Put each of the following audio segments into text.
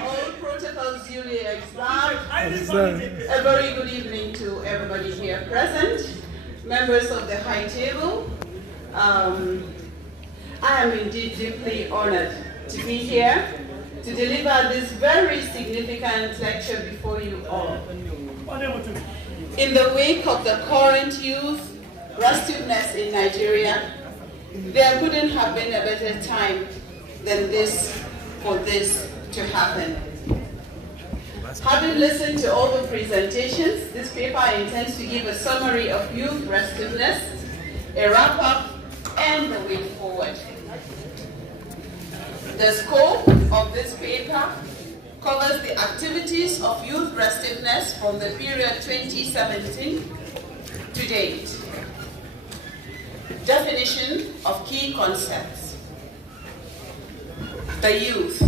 All protocols duly observed. A very good evening to everybody here present, members of the high table. I am indeed deeply honored to be here to deliver this very significant lecture before you all. In the wake of the current youth restiveness in Nigeria, there couldn't have been a better time than this for this to happen. Having listened to all the presentations, this paper intends to give a summary of youth restiveness, a wrap-up, and the way forward. The scope of this paper covers the activities of youth restiveness from the period 2017 to date. Definition of key concepts. The youth.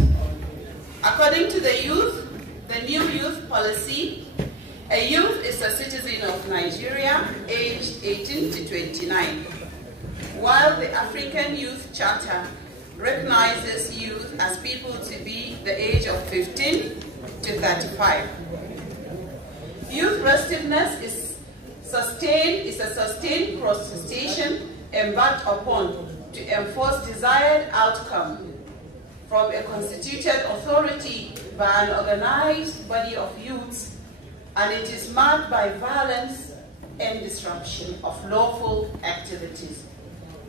According to the youth, the new youth policy, a youth is a citizen of Nigeria aged 18 to 29, while the African Youth Charter recognizes youth as people to be the age of 15 to 35. Youth restiveness is a sustained protestation embarked upon to enforce desired outcome from a constituted authority by an organized body of youths, and it is marked by violence and disruption of lawful activities.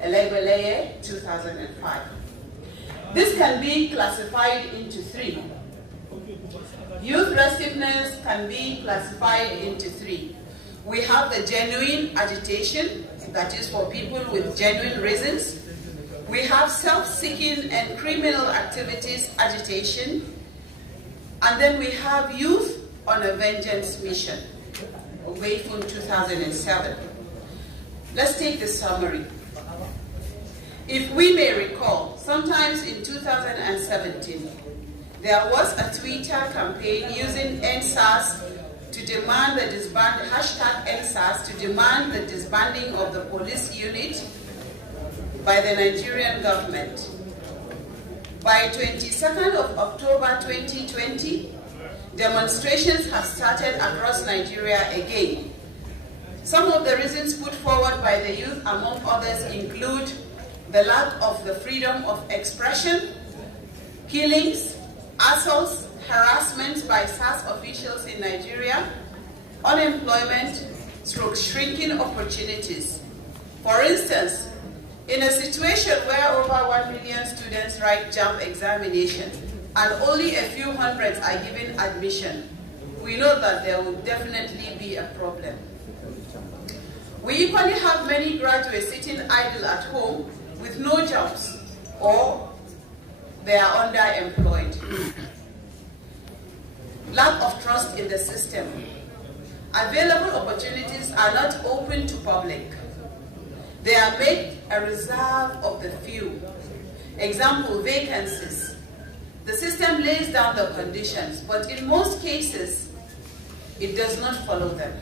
Elegbeleye, 2005. This can be classified into three. Youth restiveness can be classified into three. We have the genuine agitation, that is for people with genuine reasons. We have self-seeking and criminal activities agitation. And then we have youth on a vengeance mission, WIFCOH 2007. Let's take the summary. If we may recall, sometimes in 2017, there was a Twitter campaign using NSAS to demand the disband, hashtag NSAS, to demand the disbanding of the police unit by the Nigerian government. By 22nd of October 2020, demonstrations have started across Nigeria again. Some of the reasons put forward by the youth, among others, include the lack of the freedom of expression, killings, assaults, harassment by SAS officials in Nigeria, unemployment, shrinking opportunities. For instance, in a situation where over 1 million students write JAMB examination and only a few hundreds are given admission, we know that there will definitely be a problem. We equally have many graduates sitting idle at home with no jobs, or they are underemployed. Lack of trust in the system. Available opportunities are not open to public. They are made a reserve of the few. Example, vacancies. The system lays down the conditions, but in most cases, it does not follow them.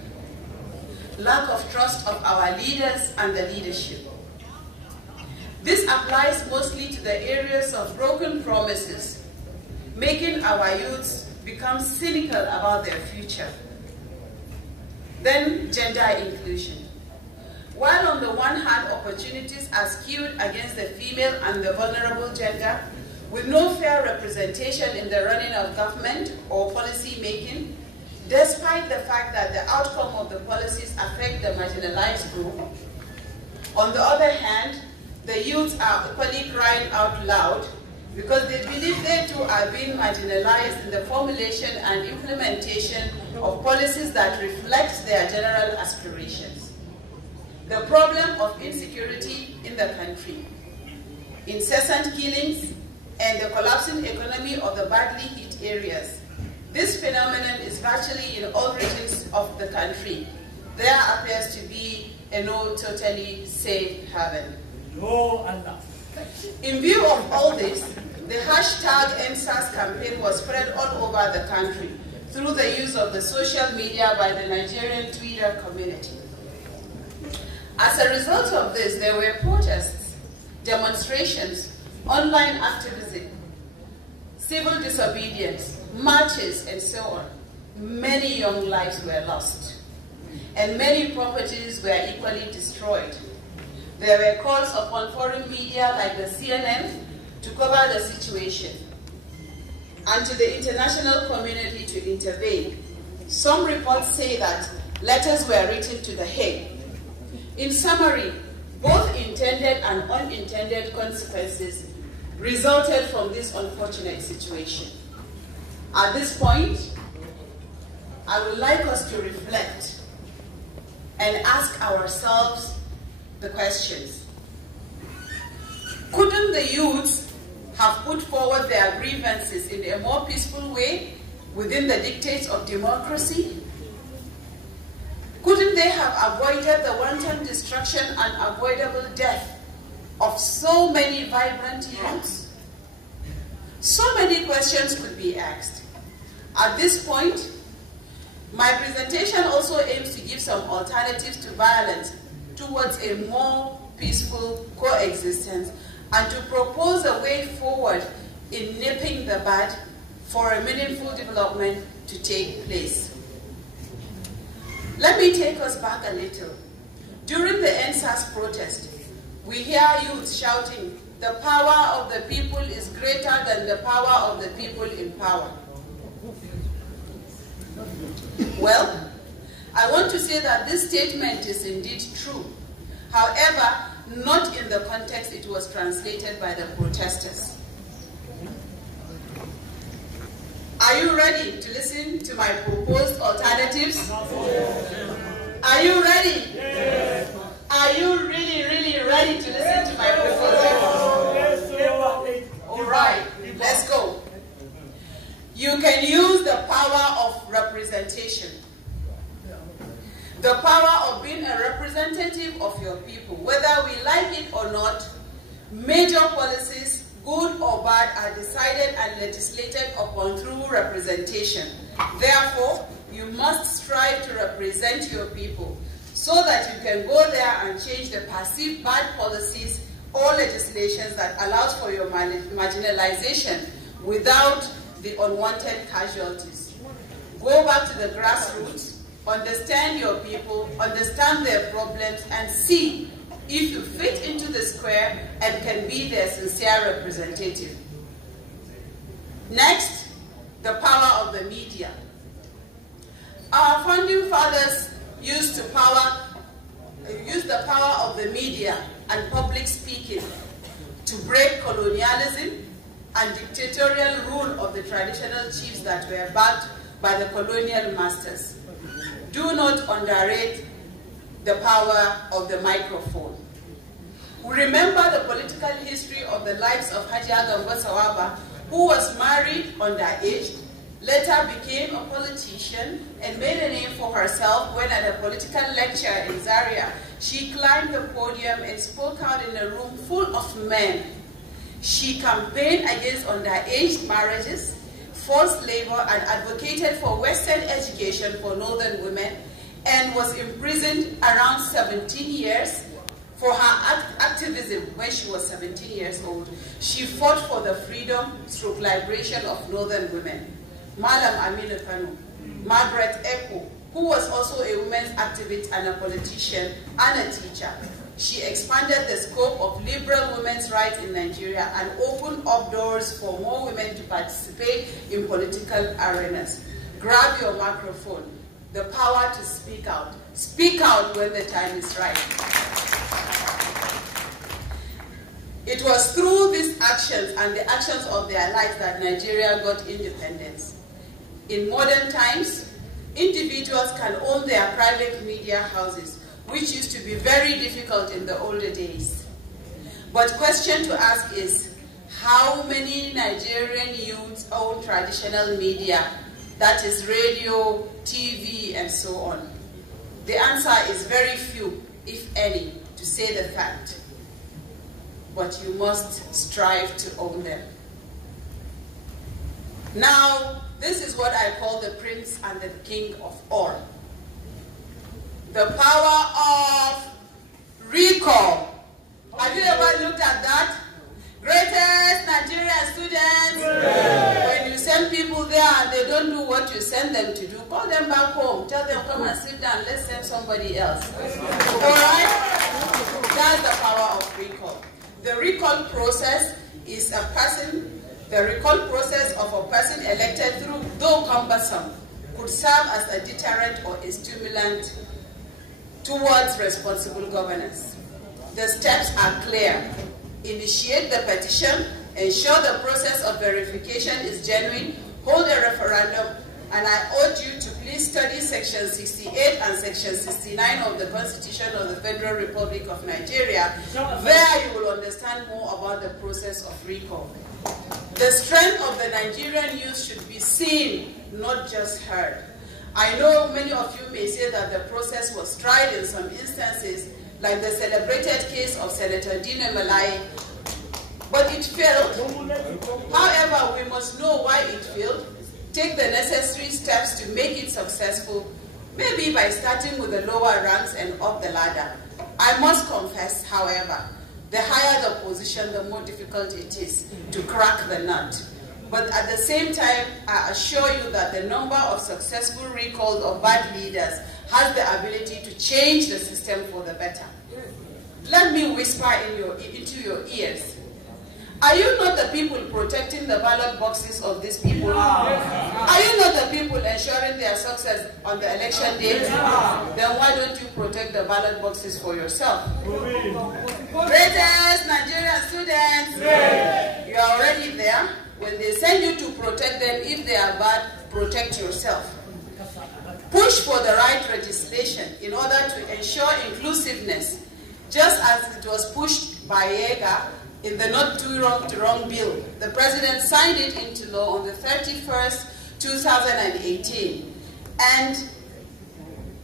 Lack of trust of our leaders and the leadership. This applies mostly to the areas of broken promises, making our youths become cynical about their future. Then, gender inclusion. While on the one hand, opportunities are skewed against the female and the vulnerable gender, with no fair representation in the running of government or policy making, despite the fact that the outcome of the policies affect the marginalized group. On the other hand, the youths are equally crying out loud because they believe they too are being marginalized in the formulation and implementation of policies that reflect their general aspirations. The problem of insecurity in the country, incessant killings, and the collapsing economy of the badly hit areas This phenomenon is virtually in all regions of the country. There appears to be a no totally safe haven. No, Allah. In view of all this, the hashtag EndSARS campaign was spread all over the country through the use of the social media by the Nigerian Twitter community. As a result of this, there were protests, demonstrations, online activism, civil disobedience, marches, and so on. Many young lives were lost, and many properties were equally destroyed. There were calls upon foreign media like the CNN to cover the situation, and to the international community to intervene. Some reports say that letters were written to The Hague. In summary, both intended and unintended consequences resulted from this unfortunate situation. At this point, I would like us to reflect and ask ourselves the questions. Couldn't the youths have put forward their grievances in a more peaceful way within the dictates of democracy? Couldn't they have avoided the wanton destruction and avoidable death of so many vibrant youths? So many questions could be asked. At this point, my presentation also aims to give some alternatives to violence towards a more peaceful coexistence and to propose a way forward in nipping the bud for a meaningful development to take place. Let me take us back a little. During the EndSARS protest, we hear youth shouting, "The power of the people is greater than the power of the people in power." Well, I want to say that this statement is indeed true. However, not in the context it was translated by the protesters. Are you ready to listen to my proposed alternatives? Are you ready? Yes. Are you really, really ready to listen to my proposals? All right, let's go. You can use the power of representation. The power of being a representative of your people. Whether we like it or not, major policies, good or bad, are decided and legislated upon through representation. Therefore, you must strive to represent your people so that you can go there and change the perceived bad policies or legislations that allows for your marginalization without the unwanted casualties. Go back to the grassroots, understand your people, understand their problems, and see if you fit into the square and can be their sincere representative. Next, the power of the media. Our founding fathers used the power of the media and public speaking to break colonialism and dictatorial rule of the traditional chiefs that were backed by the colonial masters. Do not underrate the power of the microphone. We remember the political history of the lives of Hajiya Gambo Sawaba, who was married underage, later became a politician and made a name for herself when at a political lecture in Zaria, she climbed the podium and spoke out in a room full of men. She campaigned against underage marriages, forced labor, and advocated for Western education for Northern women, and was imprisoned around 17 years for her activism. When she was 17 years old, she fought for the freedom through liberation of Northern women. Madam Aminu Kano, Margaret Eko, who was also a women's activist and a politician and a teacher. She expanded the scope of liberal women's rights in Nigeria and opened up doors for more women to participate in political arenas. Grab your microphone. The power to speak out. Speak out when the time is right. It was through these actions and the actions of their lives that Nigeria got independence. In modern times, individuals can own their private media houses, which used to be very difficult in the older days. But the question to ask is, how many Nigerian youths own traditional media that is radio, TV, and so on? The answer is very few, if any, to say the fact. But you must strive to own them. Now, this is what I call the prince and the king of all. The power of recall. Have you ever looked at that? Greatest Nigerian students. Yeah. When you send people there and they don't do what you send them to do, call them back home. Tell them, come and sit down, let's send somebody else. Alright? That's the power of recall. The recall process is a person, the recall process of a person elected through, though cumbersome, could serve as a deterrent or a stimulant towards responsible governance. The steps are clear. Initiate the petition, ensure the process of verification is genuine, hold a referendum, and I urge you to please study Section 68 and Section 69 of the Constitution of the Federal Republic of Nigeria. There you will understand more about the process of recall. The strength of the Nigerian youth should be seen, not just heard. I know many of you may say that the process was tried in some instances, like the celebrated case of Senator Dino Malai, but it failed. However, we must know why it failed, take the necessary steps to make it successful, maybe by starting with the lower ranks and up the ladder. I must confess, however, the higher the position, the more difficult it is to crack the nut. But at the same time, I assure you that the number of successful recalls of bad leaders has the ability to change the system for the better. Let me whisper into your ears. Are you not the people protecting the ballot boxes of these people? Are you not the people ensuring their success on the election day? Then why don't you protect the ballot boxes for yourself? Greatest Nigerian students, you are already there. When they send you to protect them, if they are bad, protect yourself. Push for the right legislation in order to ensure inclusiveness, just as it was pushed by Yega in the Not Too Wrong bill. The president signed it into law on the 31st, 2018. And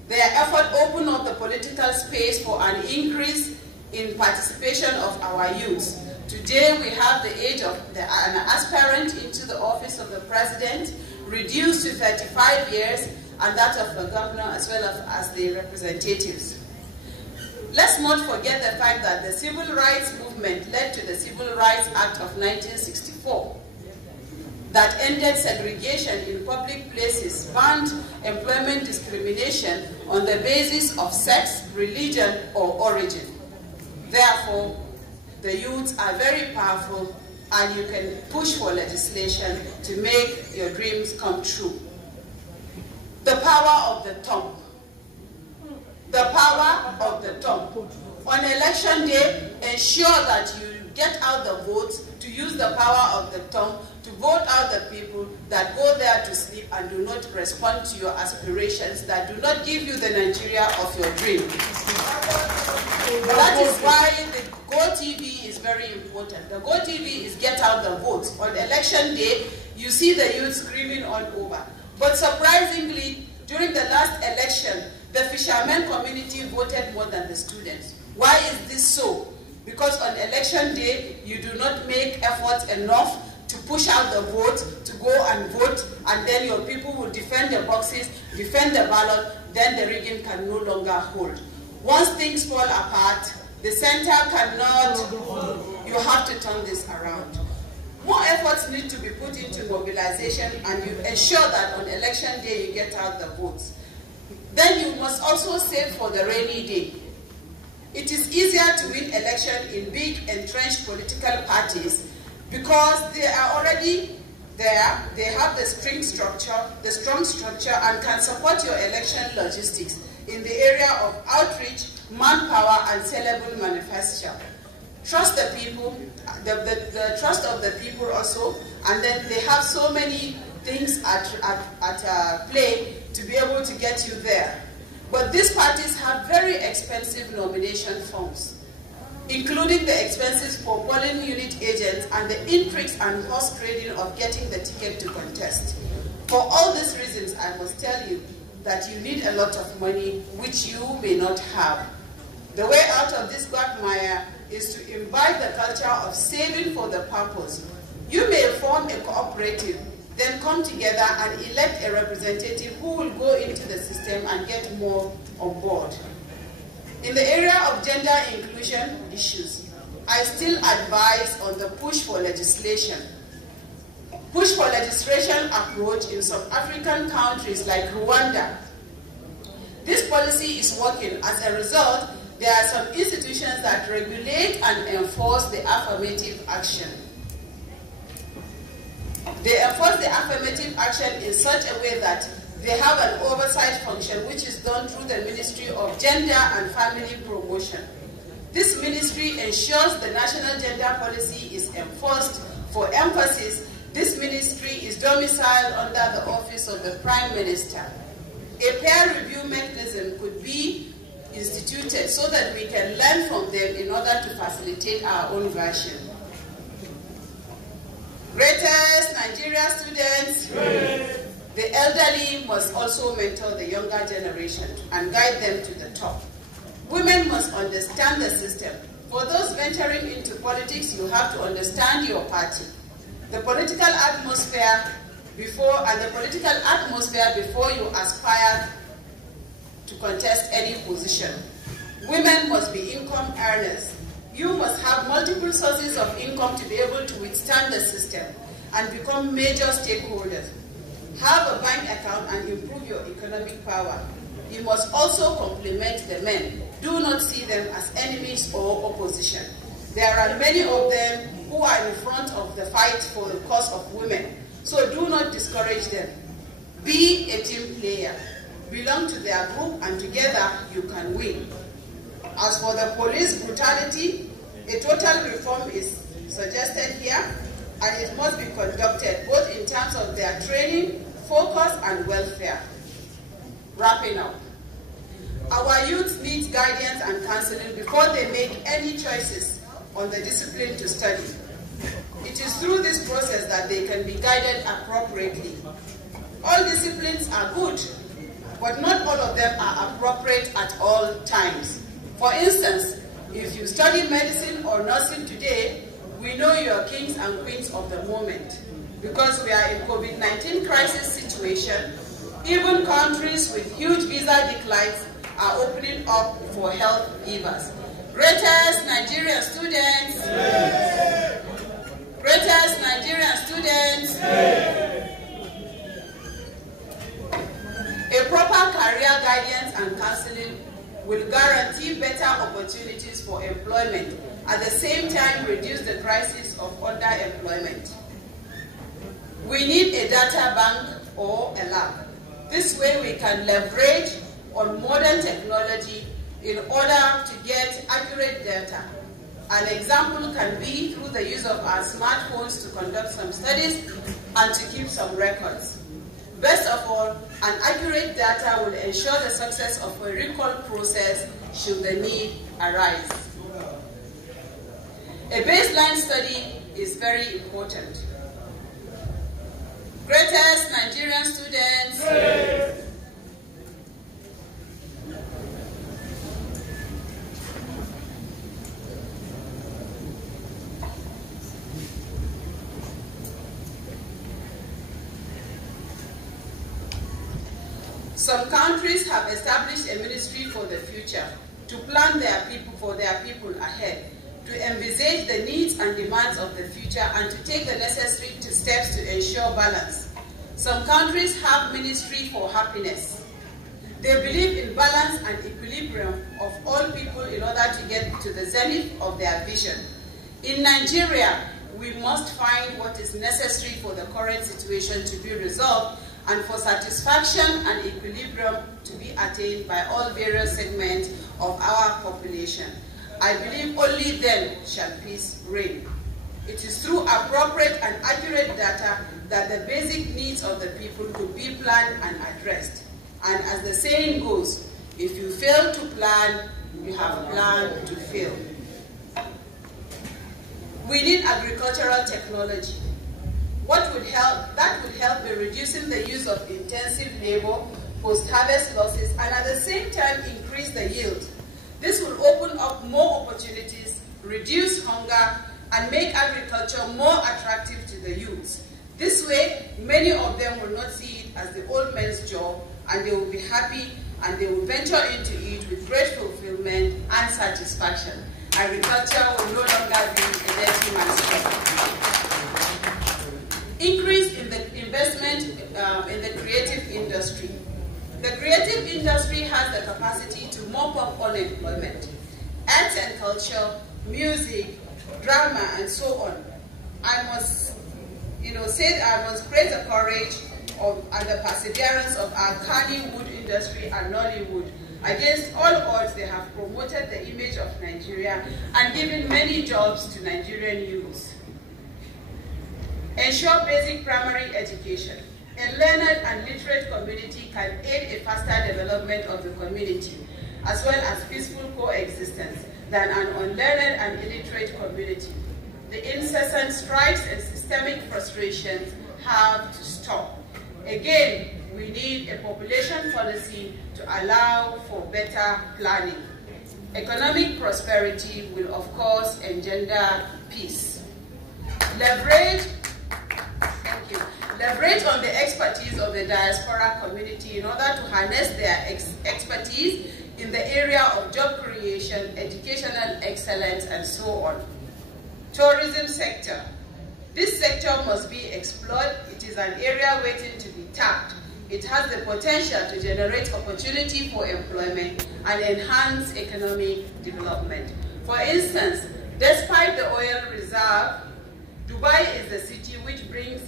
their effort opened up the political space for an increase in participation of our youth. Today we have the age of an aspirant into the office of the president reduced to 35 years, and that of the governor as well as the representatives. Let's not forget the fact that the civil rights movement led to the Civil Rights Act of 1964 that ended segregation in public places, banned employment discrimination on the basis of sex, religion, or origin. Therefore, the youths are very powerful, and you can push for legislation to make your dreams come true. The power of the tongue. The power of the tongue. On election day, ensure that you get out the votes, to use the power of the tongue to vote out the people that go there to sleep and do not respond to your aspirations, that do not give you the Nigeria of your dream. That is why the GoTV is very important. The GoTV is get out the votes. On election day, you see the youth screaming all over. But surprisingly, during the last election, the fishermen community voted more than the students. Why is this so? Because on election day, you do not make efforts enough to push out the vote, to go and vote, and then your people will defend the boxes, defend the ballot, then the rigging can no longer hold. Once things fall apart, the center cannot, you have to turn this around. More efforts need to be put into mobilization, and you ensure that on election day you get out the votes. Then you must also save for the rainy day. It is easier to win election in big entrenched political parties because they are already there, they have the strong structure and can support your election logistics in the area of outreach, manpower, and sellable manufacture. Trust the people, the trust of the people also, and then they have so many things at play to be able to get you there. But these parties have very expensive nomination forms, including the expenses for polling unit agents and the intrigues and horse trading of getting the ticket to contest. For all these citizens, I must tell you that you need a lot of money which you may not have. The way out of this quagmire is to imbibe the culture of saving for the purpose. You may form a cooperative, then come together and elect a representative who will go into the system and get more on board. In the area of gender inclusion issues, I still advise on the push for legislation. Push for legislation approach in some African countries like Rwanda. This policy is working. As a result, there are some institutions that regulate and enforce the affirmative action. They enforce the affirmative action in such a way that they have an oversight function which is done through the Ministry of Gender and Family Promotion. This ministry ensures the national gender policy is enforced. For emphasis, this ministry is domiciled under the office of the Prime Minister. A peer review mechanism could be instituted so that we can learn from them in order to facilitate our own version. Greatest Nigeria students, the elderly must also mentor the younger generation and guide them to the top. Women must understand the system. For those venturing into politics, you have to understand your party. The political atmosphere before you aspire to contest any position. Women must be income earners. You must have multiple sources of income to be able to withstand the system and become major stakeholders. Have a bank account and improve your economic power. You must also complement the men. Do not see them as enemies or opposition. There are many of them who are in front of the fight for the cause of women. So do not discourage them. Be a team player. Belong to their group and together you can win. As for the police brutality, a total reform is suggested here, and it must be conducted both in terms of their training, focus, and welfare. Wrapping up. Our youth need guidance and counseling before they make any choices on the discipline to study. It is through this process that they can be guided appropriately. All disciplines are good, but not all of them are appropriate at all times. For instance, if you study medicine or nursing today, we know you are kings and queens of the moment. Because we are in COVID-19 crisis situation, even countries with huge visa declines are opening up for health givers. Greatest Nigerian students! Greatest Nigerian students! A proper career guidance and counseling will guarantee better opportunities for employment, at the same time reduce the crisis of underemployment. We need a data bank or a lab. This way we can leverage on modern technology in order to get accurate data. An example can be through the use of our smartphones to conduct some studies and to keep some records. Best of all, an accurate data will ensure the success of a recall process should the need arise. A baseline study is very important. Greatest Nigerian students, some countries have established a ministry for the future to plan their people for their people ahead, to envisage the needs and demands of the future and to take the necessary steps to ensure balance. Some countries have ministry for happiness. They believe in balance and equilibrium of all people in order to get to the zenith of their vision. In Nigeria, we must find what is necessary for the current situation to be resolved and for satisfaction and equilibrium to be attained by all various segments of our population. I believe only then shall peace reign. It is through appropriate and accurate data that the basic needs of the people could be planned and addressed. And as the saying goes, if you fail to plan, you have planned to fail. We need agricultural technology. That would help in reducing the use of intensive labor, post-harvest losses, and at the same time increase the yield. This will open up more opportunities, reduce hunger, and make agriculture more attractive to the youths. This way, many of them will not see it as the old man's job, and they will be happy, and they will venture into it with great fulfillment and satisfaction. Agriculture will no longer be a dirty man's job. Increase in the investment in the creative industry. The creative industry has the capacity to mop up unemployment. Arts and culture, music, drama, and so on. I must, say that I must praise the courage and the perseverance of our Kannywood industry and Nollywood. Against all odds, they have promoted the image of Nigeria and given many jobs to Nigerian youths. Ensure basic primary education. A learned and literate community can aid a faster development of the community, as well as peaceful coexistence, than an unlearned and illiterate community. The incessant strikes and systemic frustrations have to stop. Again, we need a population policy to allow for better planning. Economic prosperity will, of course, engender peace. Leverage on the expertise of the diaspora community in order to harness their expertise in the area of job creation, educational excellence, and so on. Tourism sector. This sector must be explored. It is an area waiting to be tapped. It has the potential to generate opportunity for employment and enhance economic development. For instance, despite the oil reserve, Dubai is the city which brings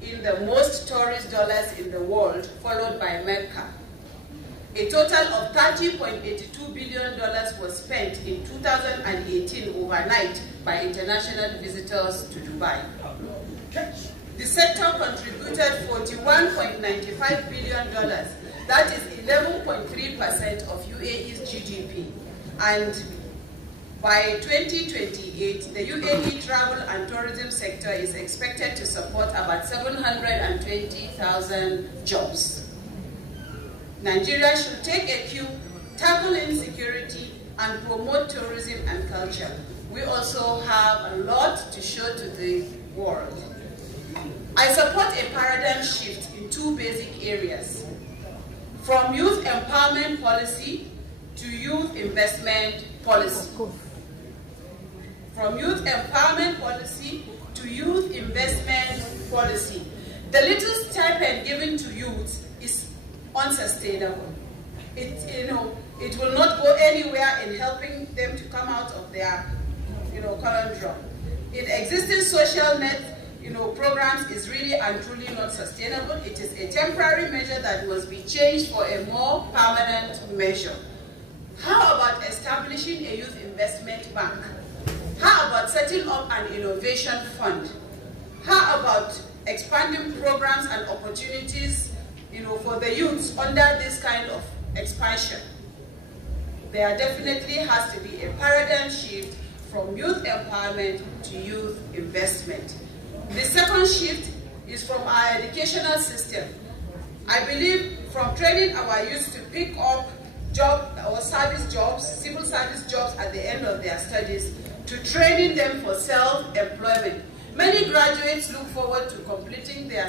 in the most tourist dollars in the world, followed by Mecca. A total of $30.82 billion was spent in 2018 overnight by international visitors to Dubai. The sector contributed $41.95 billion, that is 11.3% of UAE's GDP. And by 2028, the UAE travel and tourism sector is expected to support about 720,000 jobs. Nigeria should take a cue, tackle insecurity, and promote tourism and culture. We also have a lot to show to the world. I support a paradigm shift in two basic areas, from youth empowerment policy to youth investment policy. From youth empowerment policy to youth investment policy. The little stipend given to youths is unsustainable. It will not go anywhere in helping them to come out of their conundrum. In existing social net programs is really and truly not sustainable. It is a temporary measure that must be changed for a more permanent measure. How about establishing a youth investment bank? How about setting up an innovation fund? How about expanding programs and opportunities for the youths under this kind of expansion? There definitely has to be a paradigm shift from youth empowerment to youth investment. The second shift is from our educational system. I believe from training our youth to pick up job or service jobs, civil service jobs at the end of their studies, to training them for self-employment. Many graduates look forward to completing their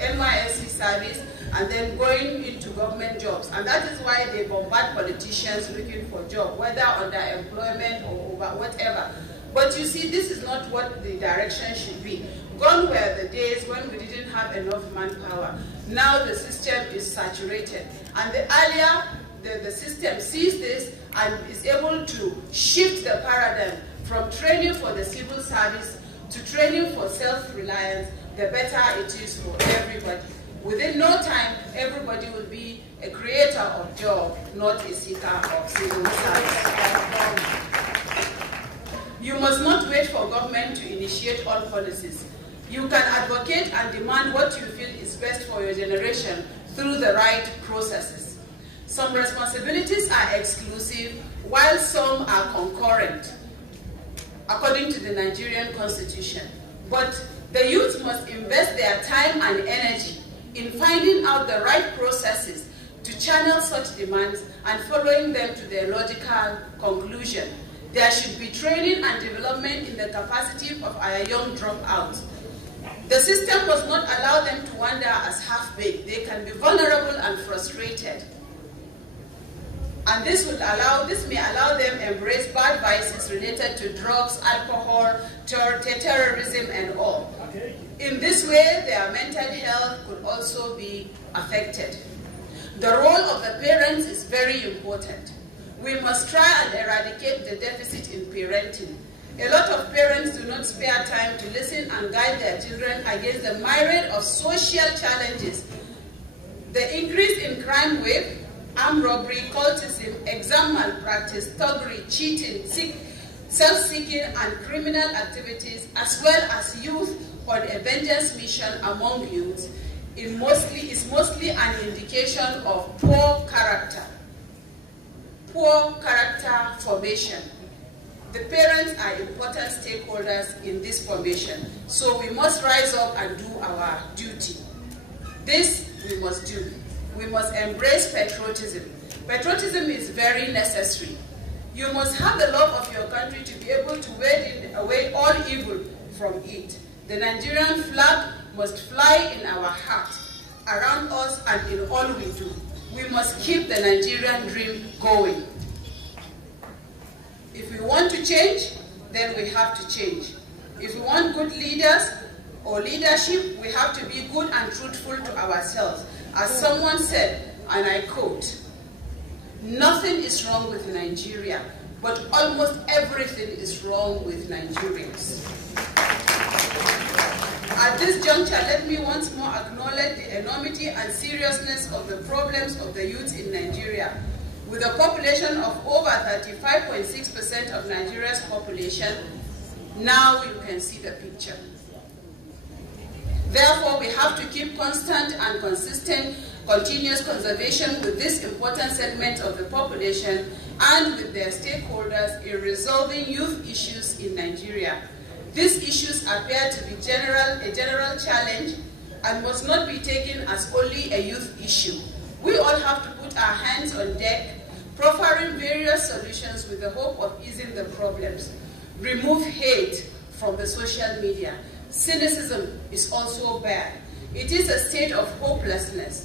NYSC service and then going into government jobs. And that is why they bombard politicians looking for jobs, whether underemployment or whatever. But you see, this is not what the direction should be. Gone were the days when we didn't have enough manpower. Now the system is saturated. And the earlier the system sees this and is able to shift the paradigm from training for the civil service to training for self-reliance, the better it is for everybody. Within no time, everybody will be a creator of job, not a seeker of civil service. You must not wait for government to initiate all policies. You can advocate and demand what you feel is best for your generation through the right processes. Some responsibilities are exclusive, while some are concurrent, according to the Nigerian Constitution. But The youth must invest their time and energy in finding out the right processes to channel such demands and following them to their logical conclusion. There should be training and development in the capacity of our young dropouts. The system must not allow them to wander as half-baked. They can be vulnerable and frustrated. And this may allow them embrace bad vices related to drugs, alcohol, terrorism, and all. In this way, their mental health could also be affected. The role of the parents is very important. We must try and eradicate the deficit in parenting. A lot of parents do not spare time to listen and guide their children against the myriad of social challenges. The increase in crime wave, armed robbery, cultism, exam malpractice, thuggery, cheating, self-seeking and criminal activities, as well as youth on a vengeance mission among youth, is mostly an indication of poor character formation. The parents are important stakeholders in this formation, so we must rise up and do our duty. This we must do. We must embrace patriotism. Patriotism is very necessary. You must have the love of your country to be able to ward away all evil from it. The Nigerian flag must fly in our heart, around us, and in all we do. We must keep the Nigerian dream going. If we want to change, then we have to change. If we want good leaders or leadership, we have to be good and truthful to ourselves. As someone said, and I quote, "Nothing is wrong with Nigeria, but almost everything is wrong with Nigerians." At this juncture, let me once more acknowledge the enormity and seriousness of the problems of the youth in Nigeria. With a population of over 35.6% of Nigeria's population, now you can see the picture. Therefore, we have to keep constant and consistent, continuous conservation with this important segment of the population and with their stakeholders in resolving youth issues in Nigeria. These issues appear to be a general challenge and must not be taken as only a youth issue. We all have to put our hands on deck, proffering various solutions with the hope of easing the problems. Remove hate from the social media. Cynicism is also bad. It is a state of hopelessness.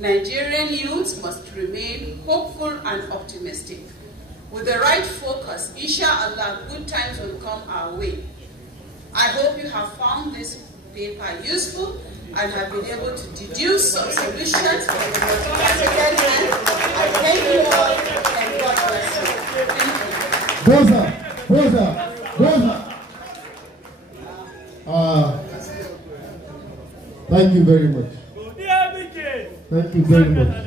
Nigerian youths must remain hopeful and optimistic. With the right focus, inshallah, good times will come our way. I hope you have found this paper useful and have been able to deduce some solutions for the multifaceted man. I thank you all and God bless you. Thank you very much. Thank you very much.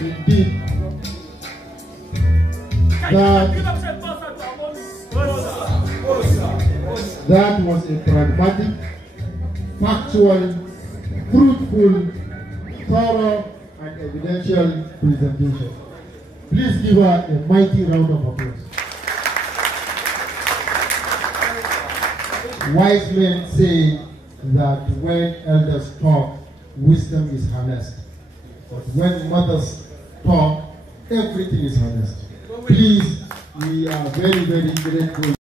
Indeed, that was a pragmatic, factual, truthful, thorough, and evidential presentation. Please give her a mighty round of applause. Wise men say that when elders talk, wisdom is harnessed. But when mothers talk, everything is harnessed. Please, we are very, very grateful.